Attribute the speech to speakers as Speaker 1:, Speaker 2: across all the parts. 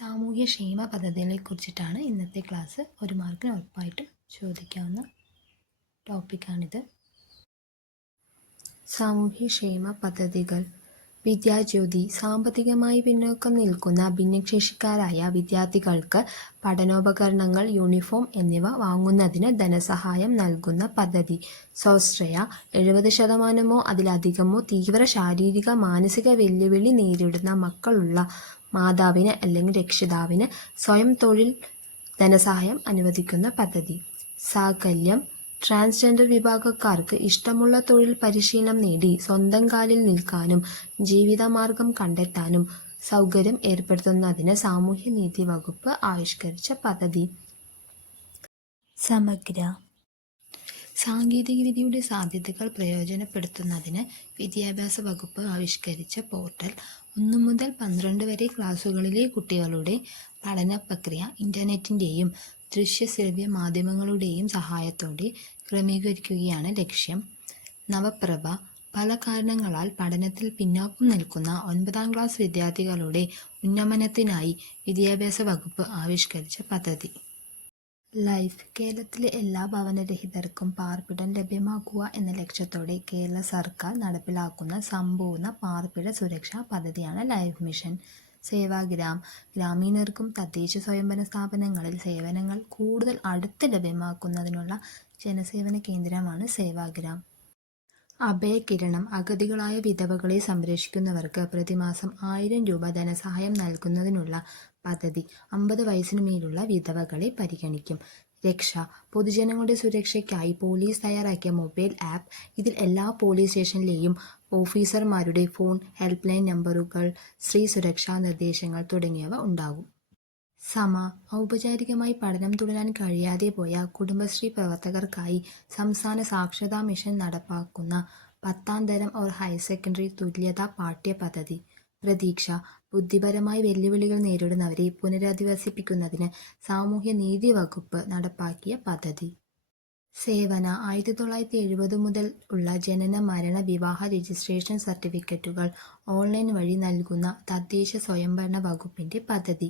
Speaker 1: സാമൂഹ്യ ക്ഷേമ പദ്ധതികളെ കുറിച്ചിട്ടാണ് ഇന്നത്തെ ക്ലാസ് ഒരു മാർക്കിന് ഉറപ്പായിട്ടും ചോദിക്കാവുന്ന ടോപ്പിക്കാണിത് സാമൂഹ്യ ക്ഷേമ പദ്ധതികൾ. വിദ്യാജ്യോതി സാമ്പത്തികമായി പിന്നോക്കം നിൽക്കുന്ന ഭിന്നശേഷിക്കാരായ വിദ്യാർത്ഥികൾക്ക് പഠനോപകരണങ്ങൾ യൂണിഫോം എന്നിവ വാങ്ങുന്നതിന് ധനസഹായം നൽകുന്ന പദ്ധതി. സ്വാശ്രയ എഴുപത് ശതമാനമോ അതിലധികമോ തീവ്ര ശാരീരിക മാനസിക വെല്ലുവിളി നേരിടുന്ന മക്കളുള്ള മാതാവിന് അല്ലെങ്കിൽ രക്ഷിതാവിന് സ്വയം തൊഴിൽ ധനസഹായം അനുവദിക്കുന്ന പദ്ധതി. സാകല്യം. ട്രാൻസ്ജെൻഡർ വിഭാഗക്കാർക്ക് ഇഷ്ടമുള്ള തൊഴിൽ പരിശീലനം നേടി സ്വന്തം കാലിൽ നിൽക്കാനും ജീവിതമാർഗം കണ്ടെത്താനും സൗകര്യം ഏർപ്പെടുത്തുന്നതിന് സാമൂഹ്യനീതി വകുപ്പ് ആവിഷ്കരിച്ച പദ്ധതി. സമഗ്ര സാങ്കേതികവിദ്യയുടെ സാധ്യതകൾ പ്രയോജനപ്പെടുത്തുന്നതിന് വിദ്യാഭ്യാസ വകുപ്പ് ആവിഷ്കരിച്ച പോർട്ടൽ ഒന്നു മുതൽ പന്ത്രണ്ട് വരെ ക്ലാസ്സുകളിലെ കുട്ടികളുടെ പഠന പ്രക്രിയ ഇന്റർനെറ്റിന്റെയും ദൃശ്യശ്രവ്യ മാധ്യമങ്ങളുടെയും സഹായത്തോടെ ക്രമീകരിക്കുകയാണ് ലക്ഷ്യം. നവപ്രഭ പല കാരണങ്ങളാൽ പഠനത്തിൽ പിന്നോക്കം നിൽക്കുന്ന ഒൻപതാം ക്ലാസ് വിദ്യാർത്ഥികളുടെ ഉന്നമനത്തിനായി വിദ്യാഭ്യാസ വകുപ്പ് ആവിഷ്കരിച്ച പദ്ധതി. ലൈഫ് കേരളത്തിലെ എല്ലാ ഭവനരഹിതർക്കും പാർപ്പിടം ലഭ്യമാക്കുക എന്ന ലക്ഷ്യത്തോടെ കേരള സർക്കാർ നടപ്പിലാക്കുന്ന സമ്പൂർണ പാർപ്പിട സുരക്ഷാ പദ്ധതിയാണ് ലൈഫ് മിഷൻ. സേവാഗ്രാം ഗ്രാമീണർക്കും തദ്ദേശ സ്വയംഭരണ സ്ഥാപനങ്ങളിൽ സേവനങ്ങൾ കൂടുതൽ അടുത്ത് ലഭ്യമാക്കുന്നതിനുള്ള ജനസേവന കേന്ദ്രമാണ് സേവാഗ്രാം അഭയകിരണം അഗതികളായ വിധവകളെ സംരക്ഷിക്കുന്നവർക്ക് പ്രതിമാസം ആയിരം രൂപ ധനസഹായം നൽകുന്നതിനുള്ള പദ്ധതി അമ്പത് വയസ്സിനു മേലുള്ള വിധവകളെ പരിഗണിക്കും. രക്ഷ പൊതുജനങ്ങളുടെ സുരക്ഷയ്ക്കായി പോലീസ് തയ്യാറാക്കിയ മൊബൈൽ ആപ്പ് ഇതിൽ എല്ലാ പോലീസ് സ്റ്റേഷനിലെയും ഓഫീസർമാരുടെ ഫോൺ ഹെൽപ്പ് ലൈൻ നമ്പറുകൾ സ്ത്രീ സുരക്ഷാ നിർദ്ദേശങ്ങൾ തുടങ്ങിയവ ഉണ്ടാകും. സമ ഔപചാരികമായി പഠനം തുടരാൻ കഴിയാതെ പോയ കുടുംബശ്രീ പ്രവർത്തകർക്കായി സംസ്ഥാന സാക്ഷരതാ മിഷൻ നടപ്പാക്കുന്ന പത്താം തരം ഓർ ഹയർ സെക്കൻഡറി തുല്യതാ പാഠ്യ പദ്ധതി പ്രതീക്ഷ ബുദ്ധിപരമായി വെല്ലുവിളികൾ നേരിടുന്നവരെ പുനരധിവസിപ്പിക്കുന്നതിന് സാമൂഹ്യ നീതി വകുപ്പ് നടപ്പാക്കിയ പദ്ധതി. സേവന ആയിരത്തി തൊള്ളായിരത്തി എഴുപത് മുതൽ ഉള്ള ജനന മരണ വിവാഹ രജിസ്ട്രേഷൻ സർട്ടിഫിക്കറ്റുകൾ ഓൺലൈൻ വഴി നൽകുന്ന തദ്ദേശ സ്വയംഭരണ വകുപ്പിന്റെ പദ്ധതി.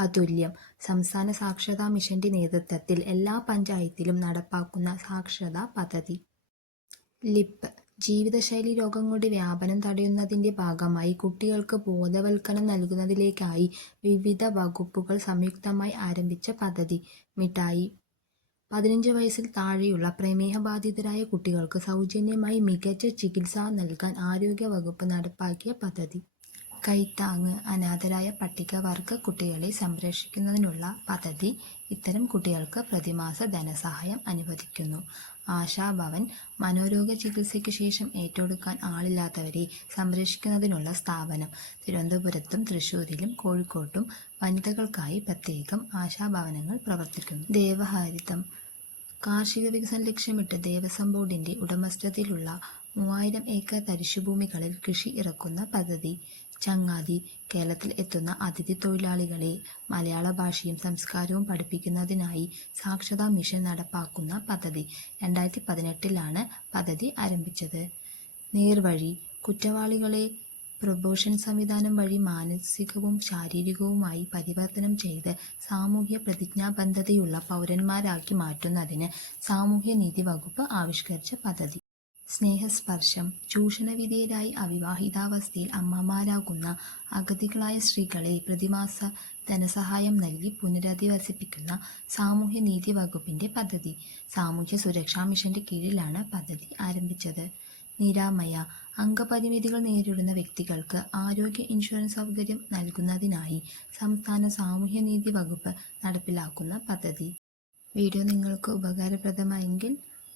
Speaker 1: അതുല്യം. സംസ്ഥാന സാക്ഷരതാ മിഷന്റെ നേതൃത്വത്തിൽ എല്ലാ പഞ്ചായത്തിലും നടപ്പാക്കുന്ന സാക്ഷരതാ പദ്ധതി. ലിപ്പ്. ജീവിതശൈലി രോഗങ്ങളുടെ വ്യാപനം തടയുന്നതിന്റെ ഭാഗമായി കുട്ടികൾക്ക് ബോധവൽക്കരണം നൽകുന്നതിലേക്കായി വിവിധ വകുപ്പുകൾ സംയുക്തമായി ആരംഭിച്ച പദ്ധതി. മിഠായി. പതിനഞ്ച് വയസ്സിൽ താഴെയുള്ള പ്രമേഹബാധിതരായ കുട്ടികൾക്ക് സൗജന്യമായി മികച്ച ചികിത്സ നൽകാൻ ആരോഗ്യ വകുപ്പ് നടപ്പാക്കിയ പദ്ധതി. കൈത്താങ്ങ് അനാഥരായ പട്ടികവർഗ കുട്ടികളെ സംരക്ഷിക്കുന്നതിനുള്ള പദ്ധതി ഇത്തരം കുട്ടികൾക്ക് പ്രതിമാസ ധനസഹായം അനുവദിക്കുന്നു. ആശാഭവൻ മനോരോഗ ചികിത്സയ്ക്ക് ശേഷം ഏറ്റെടുക്കാൻ ആളില്ലാത്തവരെ സംരക്ഷിക്കുന്നതിനുള്ള സ്ഥാപനം. തിരുവനന്തപുരത്തും തൃശ്ശൂരിലും കോഴിക്കോട്ടും വനിതകൾക്കായി പ്രത്യേകം ആശാഭവനങ്ങൾ പ്രവർത്തിക്കുന്നു. ദേവഹാരിതം കാർഷിക വികസനം ലക്ഷ്യമിട്ട് ദേവസ്വം ബോർഡിന്റെ ഉടമസ്ഥതയിലുള്ള മൂവായിരം ഏക്കർ തരിശുഭൂമികളിൽ കൃഷി ഇറക്കുന്ന പദ്ധതി. ചങ്ങാതി കേരളത്തിൽ എത്തുന്ന അതിഥി തൊഴിലാളികളെ മലയാള ഭാഷയും സംസ്കാരവും പഠിപ്പിക്കുന്നതിനായി സാക്ഷരതാ മിഷൻ നടപ്പാക്കുന്ന പദ്ധതി രണ്ടായിരത്തി പതിനെട്ടിലാണ് പദ്ധതി ആരംഭിച്ചത്. നേർവഴി കുറ്റവാളികളെ പ്രൊബോഷൻ സംവിധാനം വഴി മാനസികവും ശാരീരികവുമായി പരിവർത്തനം ചെയ്ത് സാമൂഹ്യ പ്രതിജ്ഞാബദ്ധതയുള്ള പൗരന്മാരാക്കി മാറ്റുന്നതിന് സാമൂഹ്യനീതി വകുപ്പ് ആവിഷ്കരിച്ച പദ്ധതി. സ്നേഹസ്പർശം ചൂഷണവിധേയരായി അവിവാഹിതാവസ്ഥയിൽ അമ്മമാരാകുന്ന അഗതികളായ സ്ത്രീകളെ പ്രതിമാസ ധനസഹായം നൽകി പുനരധിവസിപ്പിക്കുന്ന സാമൂഹ്യനീതി വകുപ്പിന്റെ പദ്ധതി സാമൂഹ്യ സുരക്ഷാ മിഷന്റെ കീഴിലാണ് പദ്ധതി ആരംഭിച്ചത്. നിരാമയ അംഗപരിമിതികൾ നേരിടുന്ന വ്യക്തികൾക്ക് ആരോഗ്യ ഇൻഷുറൻസ് സൗകര്യം നൽകുന്നതിനായി സംസ്ഥാന സാമൂഹ്യനീതി വകുപ്പ് നടപ്പിലാക്കുന്ന പദ്ധതി. വീഡിയോ നിങ്ങൾക്ക് ഉപകാരപ്രദമായെങ്കിൽ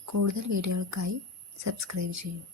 Speaker 1: കൂടുതൽ വീഡിയോകൾക്കായി സബ്സ്ക്രൈബ് ചെയ്യൂ.